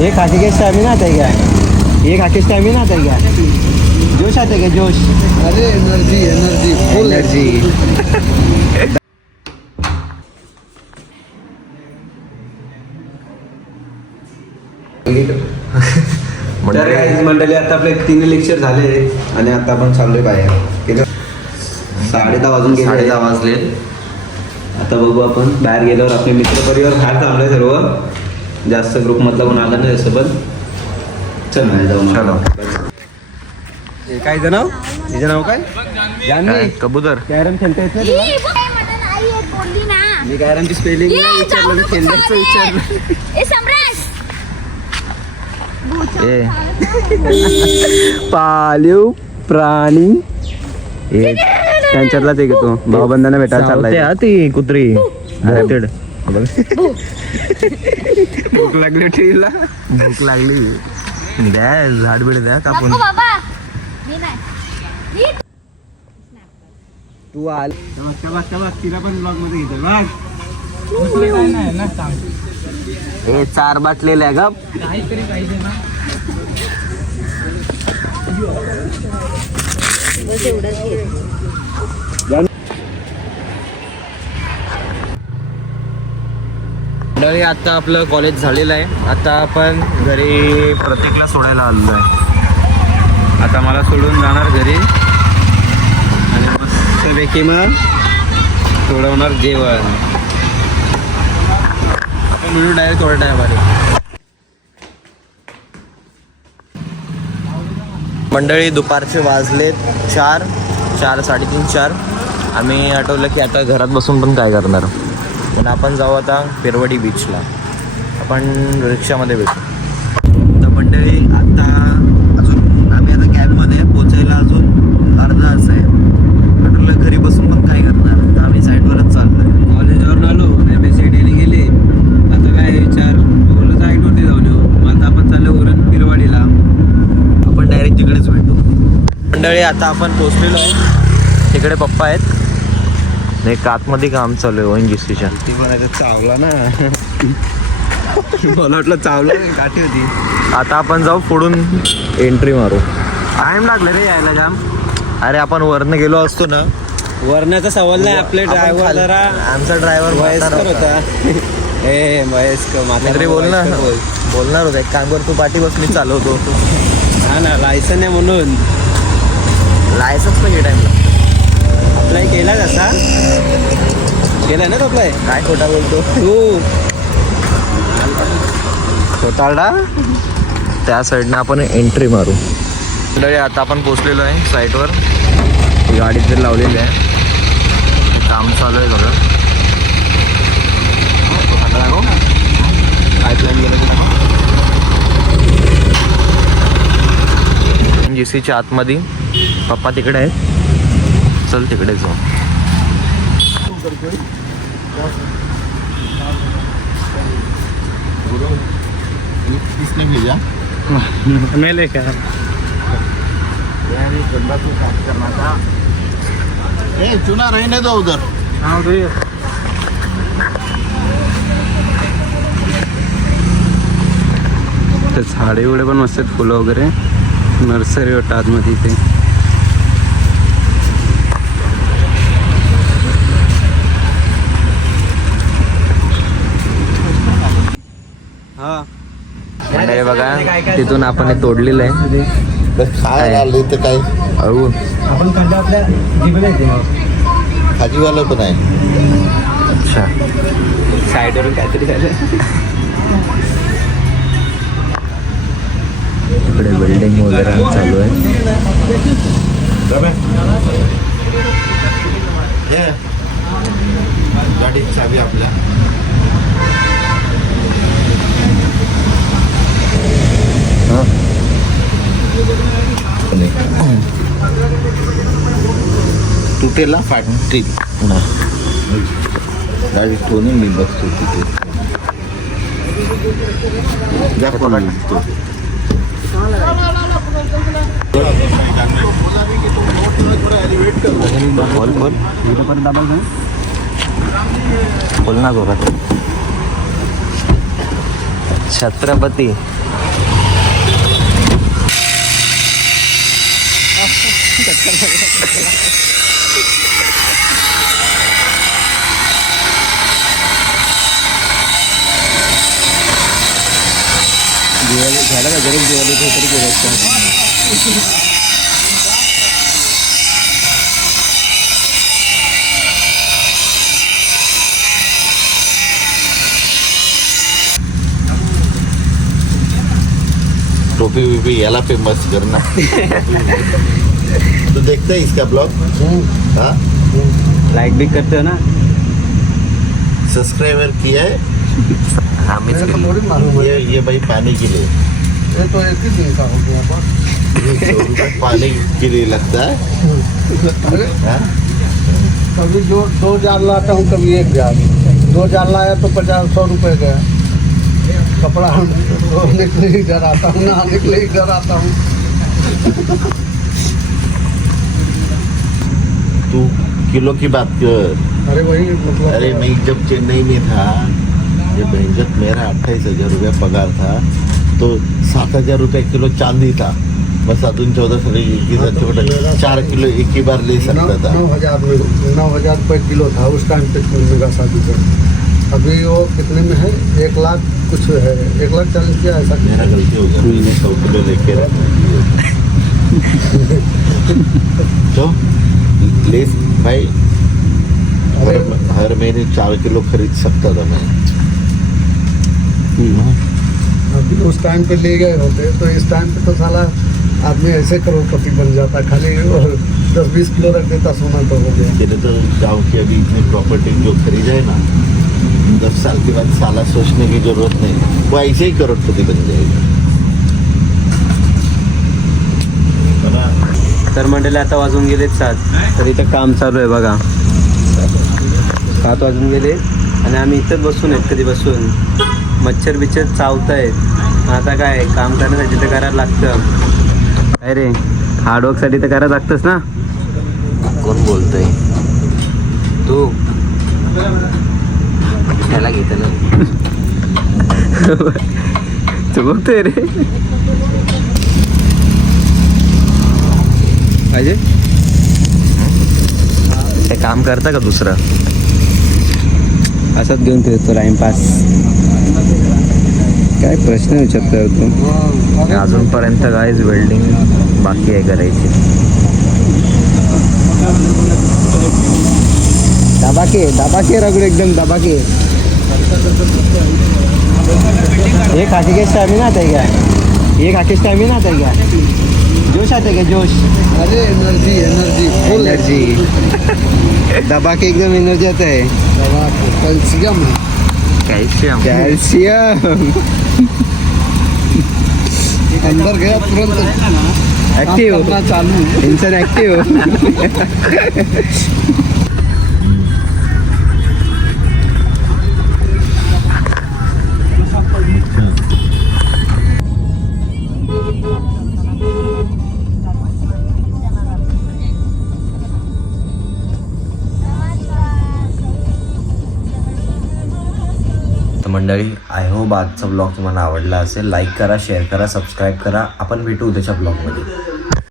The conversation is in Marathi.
ये खाके के स्टॅमिना आता है क्या? ये खाके स्टॅमिना आता है क्या? जोश आता है क्या जोश? अरे एनर्जी एनर्जी फुल एनर्जी. तर गाईज मंडळी आता आपले 3 लेक्चर झाले आणि आता आपण चाललोय बाहेर. 10:30 वाजून गेले. 10:30 वाजले. आता बघू आपण बाहेर गेल्यावर आपले मित्र परिवार बाहेर थांबलोय सर्व. जास्त ग्रुप मधला कोण आला नाही तसं पण चल बाहेर जाऊन. चलो. हे काय नाव? तिचं नाव काय? जानवी. कबूतर. कॅरम खेळता येत नाही तुला? मी कॅरमची स्पेलिंग नाही विचारलं, खेळण्याचं विचारलं. पाळीव प्राणी हे त्यांच्यातलाच एक तो भाऊबंधांना भेटायला चाललाय. ती कुत्री. भूक लागली ट्रीला. भूक लागली. द्या झाड बिड द्या कापून. तू आल तिला पण ब्लॉग मध्ये घेतो बघ. दुसरं काय नाही ना सांग. हे 4 बाटलेले आहे का? काहीतरी पाहिजे ना. मंडळी आता आपलं कॉलेज झालेलं आहे. आता आपण घरी प्रतीकला सोडायला आलेलो आहे. आता मला सोडून जाणार घरी आणि मस्तपैकी मग सोडवणार जेवण. आपण डायरेक्ट थोडा टाइम आले. मंडळी दुपारचे वाजलेत 4, 3:30, 4. आम्ही आठवलं की आता घरात बसून पण काय करणार, पण आपण जाऊ आता पेरवडी बीचला. आपण रिक्षामध्ये भेटू. तर मंडळी आता अजून आम्ही आता कॅबमध्ये पोचायला अजून अर्धा तास आहे. आठवलं घरी बसून पण काय करणार, तर आम्ही साईडवरच चाललोय. कॉलेजवरून आलो MSCDने गेले. आता काय विचार बोलत साईडवरती जाऊन येऊ. मग आता आपण चाललो उरण पिरवाडीला. आपण डायरेक्ट तिकडेच भेटू. मंडळी आता आपण पोचलेलो आहे. तिकडे पप्पा आहेत. एक आतमध्ये काम चालू आहे ONGCच्या. ती म्हणायचं चावला ना. मला वाटलं चावलं गाठी होती. आता आपण जाऊ पुढून एंट्री मारू. टाइम लागलं रे यायला जाम. अरे आपण वरनं गेलो असतो ना. वरण्याचा सवाल नाही. आपले ड्रायव्हर जरा आमचा ड्रायव्हर वयस्कर होता. ए वयस्कर तरी बोलणार होता. एक काम कर, तू पाठी बस, मी चालवतो. हा ना, लायसन आहे म्हणून. लायसन्स पण घे टाइमला. अप्लाय केला कसा केलाय ना तो अप्लाय? काय खोटा बोलतो तू स्वतःला. त्या साईडनं आपण एंट्री मारू. आता आपण पोचलेलो आहे साईटवर. गाडी तरी लावलेली आहे. काम चालू आहे बघा. काय प्लॅन केलं ONGCच्या आतमध्ये. पप्पा तिकडे आहेत. चल तिकडे जाऊ. किसने भेजा? मेले का करना था. ए चुना रहने दो उधर. हाँ तो ये झाडे एवढे पण मस्त आहेत. फुलं वगैरे नर्सरी वाटतं आतमध्ये इथे. हा हे बघा, तिथून आपण हे तोडलेलं आहे. खायला आले तर काय अळू आपण खड्डा आपल्या जिभेला येते. भाजीवाला पण आहे. अच्छा, साईडवरून काहीतरी झालं. इकडे बिल्डिंग वगैरे चालू आहे. गाडीची चावी आपल्या. तुटेला फाटतील. गाडी ठेवून मी बसतो तिथे. जा कोणाला दिसतो. बोल बोल बोल ना गोरा. छत्रपती दिवाळी झालं का गरीब दिवाळी तरी केलं असतं. टोपी विपी याला फेमस करना. तो देखता है इसका ब्लॉग. हाँ लाइक भी करते हो ना. सब्सक्राइबर किया है. हाँ मैं ये भाई पानी के लिए. ये तो एक ही दिन का हो गया बस. 100 रुपये पानी के लिए लगता है. अरे हाँ? कभी जो 2 जार लाता हूँ, कभी 1 जार. 2 जार लाया तो 50-100 रुपये गया. कपड़ा धोने के लिए घर आता हूँ, नहाने के लिए घर आता हूँ. तू किलो की बात कर. अरे वही मतलब. अरे मैं जब चेन्नई में था, ये बेंजत मेरा 28,000 रुपया पगार था, तो 7,000 रुपये किलो चांदी था. बस अजून 14 4 किलो एक ही बार ले सकता था. 9,000 रुपये किलो था उस टाइम पे मेरा शादी का. अभी वो कितने में है? 1 लाख कुछ है. 1,40,000 क्या ऐसा. मेरा गलती हो गया, मैंने 100 किलो लेके रखा. तो ले भाई, हर महीने 4 किलो खरीद सकता था मैं. अभी उस टाइम पे ले गए होते तो इस टाइम पे तो साला आदमी ऐसे करोड़पति बन जाता. खाली 10-20 किलो रख देता सोना तो हो गया. तेरे तो गाँव की अभी इतनी प्रॉपर्टी जो खरीदा है ना, 10 साल के बाद साला सोचने की जरूरत नहीं, वो ऐसे ही करोड़पति बन जाएगा. तर मंडळी आता वाजून गेलेत 7. तर इथं काम चालू आहे बघा. 7 वाजून गेले आणि आम्ही इथंच बसून आहेत. कधी बसून मच्छर बिच्छर चावत आहेत. आता काय काम करण्यासाठी तर करायला लागतं. काय रे, हार्डवर्कसाठी तर करायला लागतंच ना. कोण बोलतोय तू त्याला घेतलं तू बघतोय रे. पाहिजे ते काम करता का दुसरं. असंच घेऊन फिरतो टाइमपास. काय प्रश्न विचारतोय तू. अजूनपर्यंत गाईज वेल्डिंग बाकी आहे करायची. दबाके रगड एकदम दबाके. ये खाकी के स्टॅमिना आता है क्या. ये खाकी स्टॅमिना आता है क्या. जोश आता है क्या. जोश. अरे एनर्जी फुल एनर्जी. दबा के एकदम एनर्जी आता है. कैल्शियम है. Calcium calcium. अंदर गया तुरंत एक्टिव करना चालू. इंसान एक्टिव. मंडळी, आय होप आजचा ब्लॉग तुम्हाला आवडला असेल. लाईक करा, शेअर करा, सबस्क्राईब करा. आपण भेटू उद्याच्या ब्लॉगमध्ये.